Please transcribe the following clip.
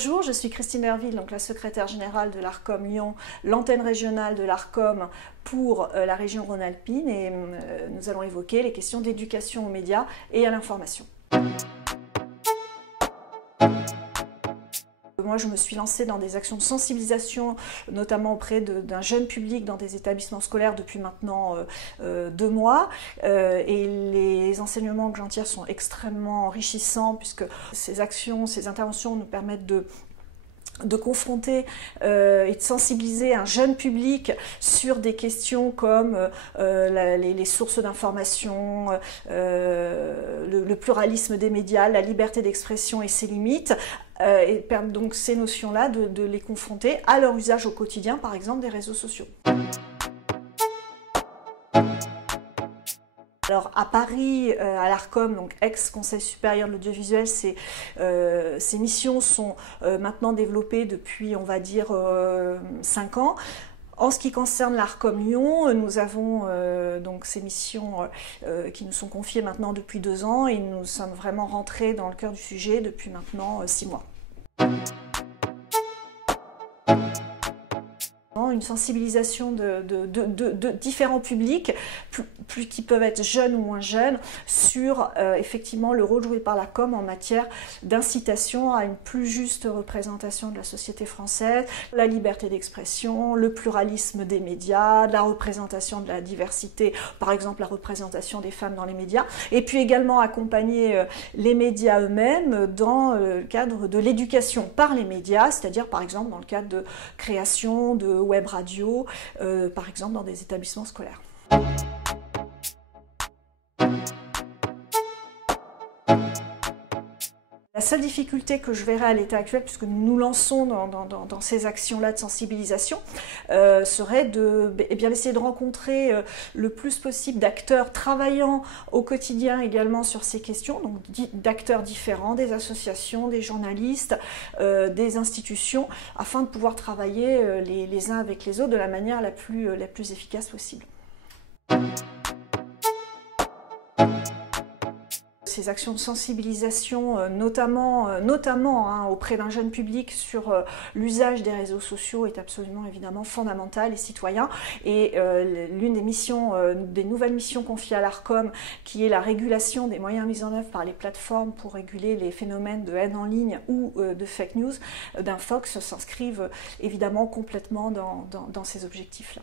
Bonjour, je suis Christine Herville, donc la secrétaire générale de l'ARCOM Lyon, l'antenne régionale de l'ARCOM pour la région Rhône-Alpine, et nous allons évoquer les questions d'éducation aux médias et à l'information. Moi, je me suis lancée dans des actions de sensibilisation, notamment auprès d'un jeune public dans des établissements scolaires depuis maintenant 2 mois. Et les enseignements que j'en tire sont extrêmement enrichissants, puisque ces actions, ces interventions nous permettent de confronter et de sensibiliser un jeune public sur des questions comme les sources d'information, le pluralisme des médias, la liberté d'expression et ses limites, et permettre donc ces notions-là de les confronter à leur usage au quotidien, par exemple des réseaux sociaux. Alors à Paris, à l'ARCOM, donc ex-Conseil supérieur de l'audiovisuel, ces missions sont maintenant développées depuis, on va dire, 5 ans. En ce qui concerne l'ARCOM Lyon, nous avons donc ces missions qui nous sont confiées maintenant depuis 2 ans, et nous sommes vraiment rentrés dans le cœur du sujet depuis maintenant 6 mois. Une sensibilisation de différents publics, qui peuvent être jeunes ou moins jeunes, sur effectivement le rôle joué par la com en matière d'incitation à une plus juste représentation de la société française, la liberté d'expression, le pluralisme des médias, la représentation de la diversité, par exemple la représentation des femmes dans les médias, et puis également accompagner les médias eux-mêmes dans le cadre de l'éducation par les médias, c'est-à-dire par exemple dans le cadre de création de web radio, par exemple dans des établissements scolaires. La seule difficulté que je verrai à l'état actuel, puisque nous nous lançons dans ces actions-là de sensibilisation, serait d'essayer de rencontrer le plus possible d'acteurs travaillant au quotidien également sur ces questions, donc d'acteurs différents, des associations, des journalistes, des institutions, afin de pouvoir travailler les uns avec les autres de la manière la plus efficace possible. Ces actions de sensibilisation, notamment auprès d'un jeune public sur l'usage des réseaux sociaux, est absolument évidemment fondamentale et citoyen. Et l'une des nouvelles missions confiées à l'ARCOM, qui est la régulation des moyens mis en œuvre par les plateformes pour réguler les phénomènes de haine en ligne ou de fake news, d'Infox, s'inscrivent évidemment complètement dans ces objectifs-là.